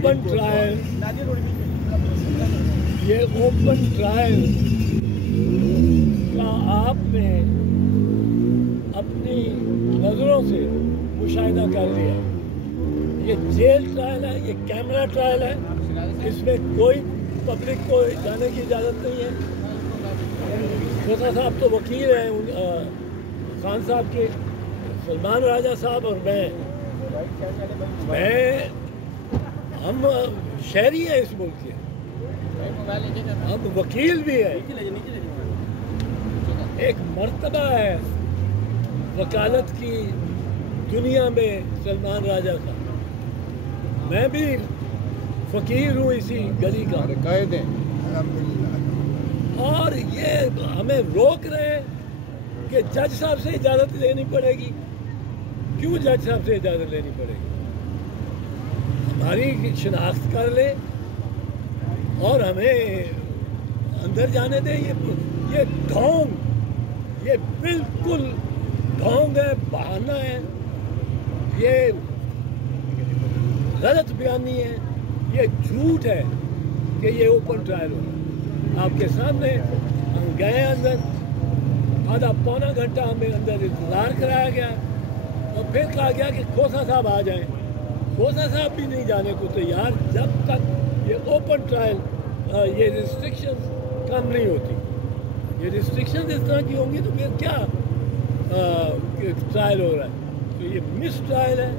Open trial का आपने अपनी नज़रों से मुशाहिदा कर लिया। ये जेल ट्रायल है, ये कैमरा ट्रायल है, इसमें कोई पब्लिक को जाने की इजाज़त नहीं है। खोसा साहब तो वकील हैं खान साहब के, सलमान राजा साहब और हम शहरी हैं इस मुल्क के, हम वकील भी हैं। एक मर्तबा है वकालत की दुनिया में सलमान राजा साहब, मैं भी फकीर हूँ इसी गली का, और ये हमें रोक रहे हैं कि जज साहब से इजाज़त लेनी पड़ेगी। क्यों जज साहब से इजाज़त लेनी पड़ेगी? हमारी शिनाख्त कर ले और हमें अंदर जाने दें। ये ढोंग, ये बिल्कुल ढोंग है, बहाना है, ये गलत बयानी है, ये झूठ है कि ये ओपन ट्रायल हो। आपके सामने हम गए अंदर, आधा पौना घंटा हमें अंदर इंतज़ार कराया गया और फिर कहा गया कि खोसा साहब आ जाएं। खोसा साहब भी नहीं जाने को तैयार जब तक ये ओपन ट्रायल, ये रिस्ट्रिक्शंस कम नहीं होती। ये रिस्ट्रिक्शंस इस तरह की होंगी तो फिर क्या ट्रायल हो रहा है? तो ये मिस ट्रायल है,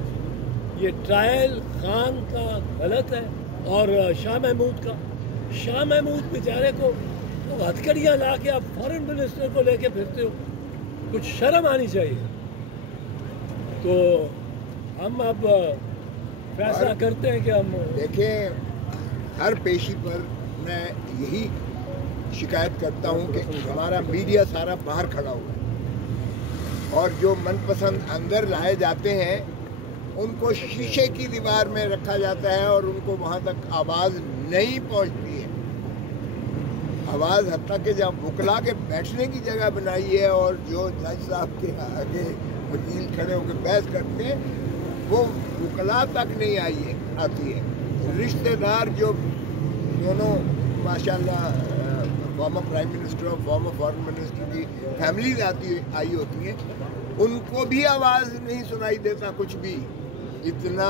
ये ट्रायल खान का गलत है और शाह महमूद बेचारे को हथकड़ियाँ ला के आप फॉरेन मिनिस्टर को लेके फिरते हो, कुछ शर्म आनी चाहिए। तो हम अब फैसला करते हैं कि हम देखें, हर पेशी पर मैं यही शिकायत करता हूं कि हमारा मीडिया सारा बाहर खड़ा हुआ है और जो मनपसंद अंदर लाए जाते हैं उनको शीशे की दीवार में रखा जाता है और उनको वहां तक आवाज़ नहीं पहुंचती है। आवाज़ हत्ता के जहाँ बुकला के बैठने की जगह बनाई है और जो जज साहब के आगे वकील खड़े होकर बहस करते हैं वो बुकला तक नहीं आती है। रिश्तेदार जो दोनों माशाल्लाह फॉर्मर प्राइम मिनिस्टर और फॉर्मर फॉरेन मिनिस्टर की फैमिलीज आई होती हैं, उनको भी आवाज़ नहीं सुनाई देता कुछ भी। इतना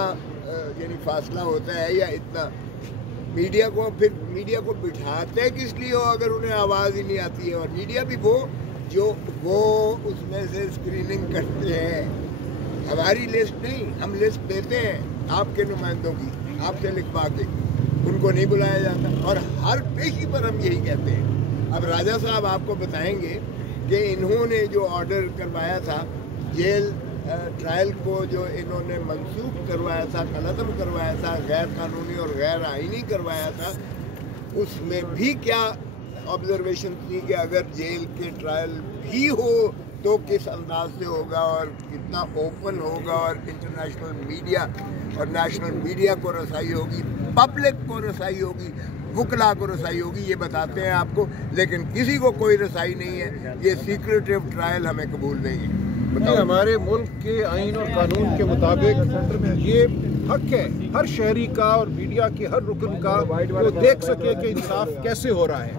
यानी फासला होता है या इतना मीडिया को बिठाते किस लिए हो अगर उन्हें आवाज़ ही नहीं आती है। और मीडिया भी वो उसमें से स्क्रीनिंग करते हैं, हमारी लिस्ट नहीं, हम लिस्ट देते हैं आपके नुमाइंदों की, आपसे लिखवा के, उनको नहीं बुलाया जाता। और हर पेशी पर हम यही कहते हैं। अब राजा साहब आपको बताएंगे कि इन्होंने जो ऑर्डर करवाया था जेल ट्रायल को, जो इन्होंने मंसूख करवाया था, कलअदम करवाया था, गैर कानूनी और गैर आईनी करवाया था, उसमें भी क्या ऑब्जर्वेशन थी कि अगर जेल के ट्रायल भी हो तो किस अंदाज से होगा और कितना ओपन होगा और इंटरनेशनल मीडिया और नेशनल मीडिया को रसाई होगी, पब्लिक को रसाई होगी, वकला को रसाई होगी, ये बताते हैं आपको। लेकिन किसी को कोई रसाई नहीं है। ये सीक्रेटिव ट्रायल हमें कबूल नहीं है। हमारे मुल्क के आइन और कानून के मुताबिक ये हक है हर शहरी का और मीडिया के हर रुकन का वो देख सके कि इंसाफ कैसे हो रहा है,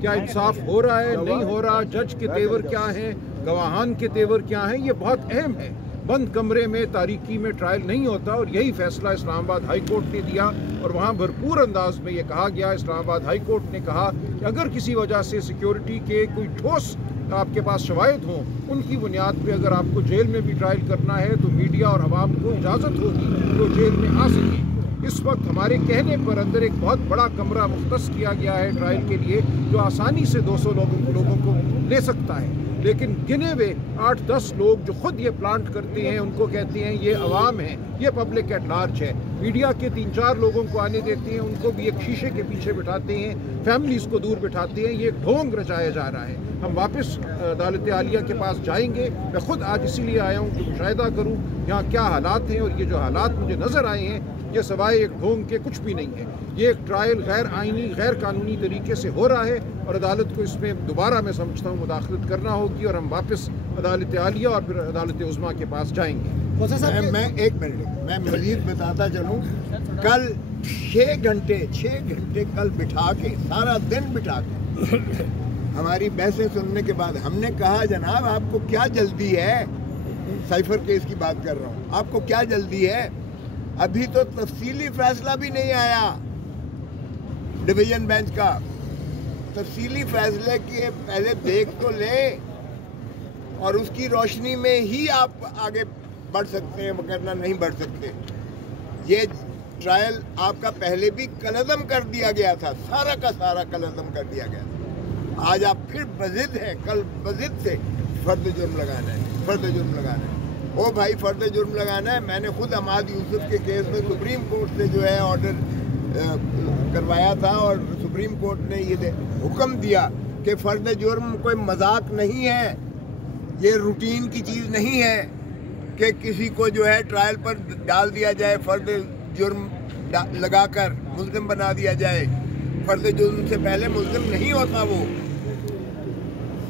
क्या इंसाफ हो रहा है, नहीं हो रहा, जज के तेवर क्या हैं, गवाहान के तेवर क्या हैं। ये बहुत अहम है। बंद कमरे में तारीकी में ट्रायल नहीं होता और यही फैसला इस्लामाबाद हाई कोर्ट ने दिया और वहाँ भरपूर अंदाज में ये कहा गया, इस्लामाबाद हाई कोर्ट ने कहा कि अगर किसी वजह से सिक्योरिटी के कोई ठोस आपके पास शवायद हों, उनकी बुनियाद पे अगर आपको जेल में भी ट्रायल करना है तो मीडिया और आवाम को इजाज़त होगी तो जेल में आ सके। इस वक्त हमारे कहने पर अंदर एक बहुत बड़ा कमरा मुख्तस किया गया है ट्रायल के लिए, जो आसानी से 200 लोगों को ले सकता है। लेकिन गिने हुए 8-10 लोग जो खुद ये प्लांट करते हैं, उनको कहते हैं ये अवाम है, ये पब्लिक एट लार्ज है। मीडिया के 3-4 लोगों को आने देते हैं, उनको भी एक शीशे के पीछे बिठाते हैं, फैमिलीज को दूर बिठाते हैं। ये एक ढोंग रचाया जा रहा है। हम वापस अदालत आलिया के पास जाएंगे। मैं खुद आज इसीलिए आया हूँ कि मुशाहिदा करूँ यहाँ क्या हालात हैं, और ये जो हालात मुझे नज़र आए हैं ये सवाए एक ढोंग के कुछ भी नहीं है। ये एक ट्रायल गैर आइनी गैर कानूनी तरीके से हो रहा है और अदालत को इसमें दोबारा मैं समझता हूँ मुदाखलत करना होगी और हम वापस अदालत आलिया और फिर अदालत उज़्मा के पास जाएंगे। मैं एक मिनट मैं मज़ीद बताता चलूँ, कल 6 घंटे कल बिठा के, सारा दिन बिठा के हमारी बहसें सुनने के बाद हमने कहा जनाब आपको क्या जल्दी है, साइफर केस की बात कर रहा हूँ, आपको क्या जल्दी है, अभी तो तफसीली फैसला भी नहीं आया डिवीजन बेंच का। तफसीली फैसले के पहले देख तो लें और उसकी रोशनी में ही आप आगे बढ़ सकते हैं, वरना नहीं बढ़ सकते। ये ट्रायल आपका पहले भी कलअदम कर दिया गया था, सारा का सारा कलअदम कर दिया गया था। आज आप फिर बजिद हैं, कल बजिद से फर्द जुर्म लगाना है, फर्द जुर्म लगाना है। ओ भाई फर्द जुर्म लगाना है। मैंने खुद अमाद यूसुफ के केस में सुप्रीम कोर्ट से जो है ऑर्डर करवाया था और सुप्रीम कोर्ट ने ये हुक्म दिया कि फर्द जुर्म कोई मजाक नहीं है, ये रूटीन की चीज़ नहीं है कि किसी को जो है ट्रायल पर डाल दिया जाए, फर्द जुर्म लगाकर मुल्ज़िम बना दिया जाए। फर्द जुर्म से पहले मुल्ज़िम नहीं होता, वो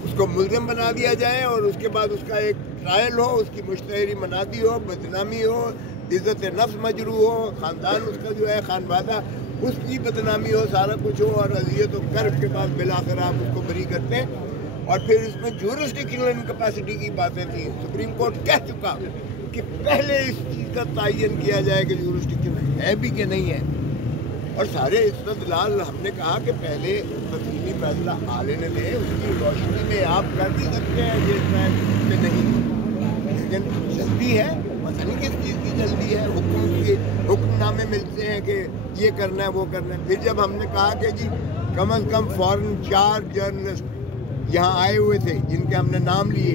उसको मुल्ज़िम बना दिया जाए और उसके बाद उसका एक ट्रायल हो, उसकी मुश्तहरी मनादी हो, बदनामी हो, इज़्ज़त नफ्स मजरू हो, ख़ानदान उसका जो है खानवादा उसकी बदनामी हो, सारा कुछ हो और अज़ियत और कर्ब के बाद बिलाखिर आप उसको बरी करते हैं। और फिर इसमें ज्यूरिस्डिक्शनल इनकैपेसिटी की बातें थी। सुप्रीम कोर्ट कह चुका कि पहले इस चीज़ का तयन किया जाए कि ज्यूरिस्डिक्शन है भी कि नहीं है, और सारे इस्तदलाल हमने कहा कि पहले तफसीली फैसला आ लेने दें, उसकी रोशनी में आप कर भी सकते हैं ये ट्रायल में नहीं, लेकिन जल्दी है, पता नहीं किस चीज़ की जल्दी है। हुक्मनामे मिलते हैं कि ये करना है वो करना है। फिर जब हमने कहा कि जी कम अज़ कम फॉरेन 4 जर्नलिस्ट यहाँ आए हुए थे जिनके हमने नाम लिए,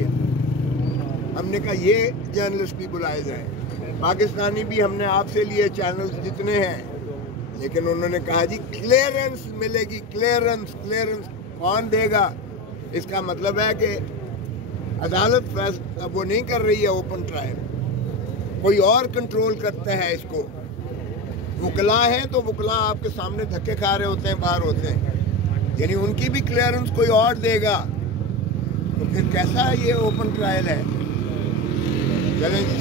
हमने कहा ये जर्नलिस्ट भी बुलाए जाएं, पाकिस्तानी भी हमने आपसे लिए चैनल्स जितने हैं, लेकिन उन्होंने कहा जी क्लियरेंस मिलेगी, क्लियरेंस कौन देगा? इसका मतलब है कि अदालत फैसला वो नहीं कर रही है ओपन ट्रायल, कोई और कंट्रोल करता है इसको। वकला हैं तो वकला आपके सामने धक्के खा रहे होते हैं, बाहर होते हैं, यानी उनकी भी क्लियरेंस कोई और देगा, तो फिर कैसा ये ओपन ट्रायल है? चलें जी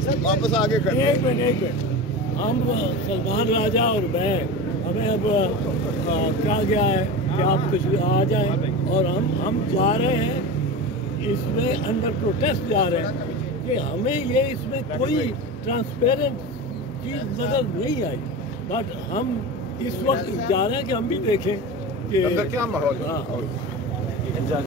सर, वापस आगे करते हैं। एक मिनट हम सलमान राजा और मैं, हमें अब क्या गया है कि आप कुछ आ जाएं और हम जा रहे हैं इसमें अंडर प्रोटेस्ट जा रहे हैं कि हमें ये इसमें कोई ट्रांसपेरेंट चीज़ नज़र नहीं आई, बट हम इस वक्त जा रहे हैं कि हम भी देखें कि अंदर क्या माहौल है। हाँ।